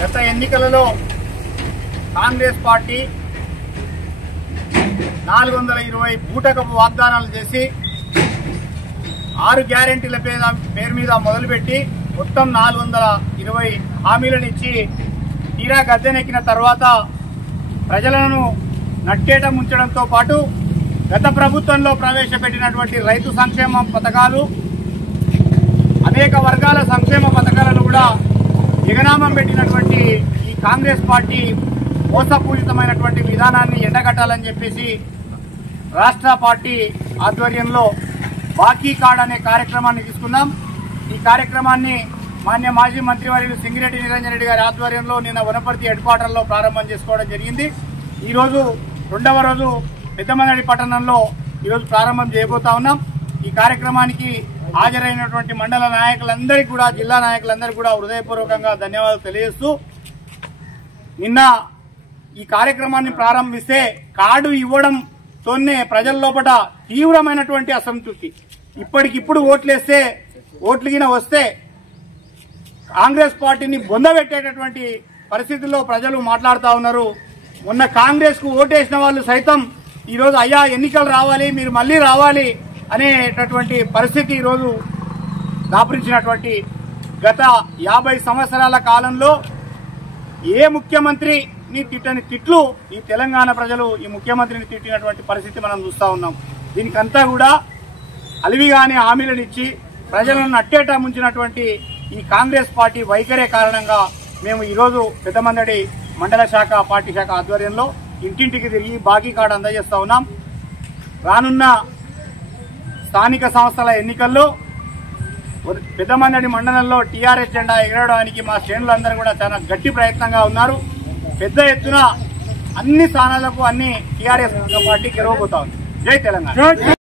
గత ఎన్నికలలో కాంగ్రెస్ పార్టీ 420 బూటకపు వాగ్దానాలు చేసి 6 గ్యారెంటీల పేరు మీద మొదలుపెట్టి మొత్తం 420 హామీలను ఇచ్చి తీరా గద్దెనెక్కిన తర్వాత ప్రజలను నట్టేట ముంచడంతో పాటు గత ప్రభుత్వంలో ప్రవేశపెట్టినటువంటి రైతు సంక్షేమ పథకాలు అనేక వర్గాల సంక్షేమ పథకాలను కూడా ఎగనామం పెట్టినటువంటి ఈ కాంగ్రెస్ పార్టీ మోసపూరితమైనటువంటి విధానాన్ని ఎండగట్టాలని చెప్పేసి రాష్ట్ర పార్టీ ఆధ్వర్యంలో బాకీ కార్డ్ అనే కార్యక్రమాన్ని తీసుకున్నాం। ఈ కార్యక్రమాన్ని మాన్య మాజీ మంత్రివర్యులు సింగిరెడ్డి నిరంజన్ రెడ్డి గారి ఆధ్వర్యంలో నిన్న వనపర్తి హెడ్ క్వార్టర్లో ప్రారంభం చేసుకోవడం జరిగింది। ఈ రోజు రెండవ రోజు పెద్దమందడి పట్టణంలో ఈరోజు ప్రారంభం చేయబోతా ఉన్నాం। ఈ కార్యక్రమానికి హాజరైనటువంటి మండల నాయకులందరికీ కూడా జిల్లా నాయకులందరికీ కూడా హృదయపూర్వకంగా ధన్యవాదాలు తెలియజేస్తూ నిన్న ఈ కార్యక్రమాన్ని ప్రారంభిస్తే కార్డు ఇవ్వడంతోనే ప్రజల లోపల తీవ్రమైనటువంటి అసంతృప్తి, ఇప్పటికిప్పుడు ఓట్లేస్తే ఓట్లుగిన వస్తే కాంగ్రెస్ పార్టీని బొందబెట్టేటటువంటి పరిస్థితుల్లో ప్రజలు మాట్లాడుతూ ఉన్నారు। మొన్న కాంగ్రెస్ కు ఓటేసిన వాళ్ళు సైతం ఈరోజు అయ్యా ఎన్నికలు రావాలి, మీరు మళ్లీ రావాలి అనేటటువంటి పరిస్థితి ఈరోజు దాపురించినటువంటి గత 50 సంవత్సరాల కాలంలో ఏ ముఖ్యమంత్రిని తిట్టని తిట్లు ఈ తెలంగాణ ప్రజలు ఈ ముఖ్యమంత్రిని తిట్టినటువంటి పరిస్థితి మనం చూస్తా ఉన్నాం। దీనికంతా కూడా అలివిగానే హామీలను ఇచ్చి ప్రజలను నట్టేట ముంచినటువంటి ఈ కాంగ్రెస్ పార్టీ వైఖరే కారణంగా మేము ఈరోజు పెద్దమందడి మండల శాఖ పార్టీ శాఖ ఆధ్వర్యంలో ఇంటింటికి తిరిగి బాకీ కార్డు అందజేస్తా ఉన్నాం। రానున్న స్థానిక సంస్థల ఎన్నికల్లో పెద్దమందడి మండలంలో టీఆర్ఎస్ జెండా ఎగరడానికి మా శ్రేణులందరూ కూడా చాలా గట్టి ప్రయత్నంగా ఉన్నారు। పెద్ద ఎత్తున అన్ని స్థానాలకు అన్ని టీఆర్ఎస్ పార్టీ గెలవబోతా ఉంది। జై తెలంగాణ।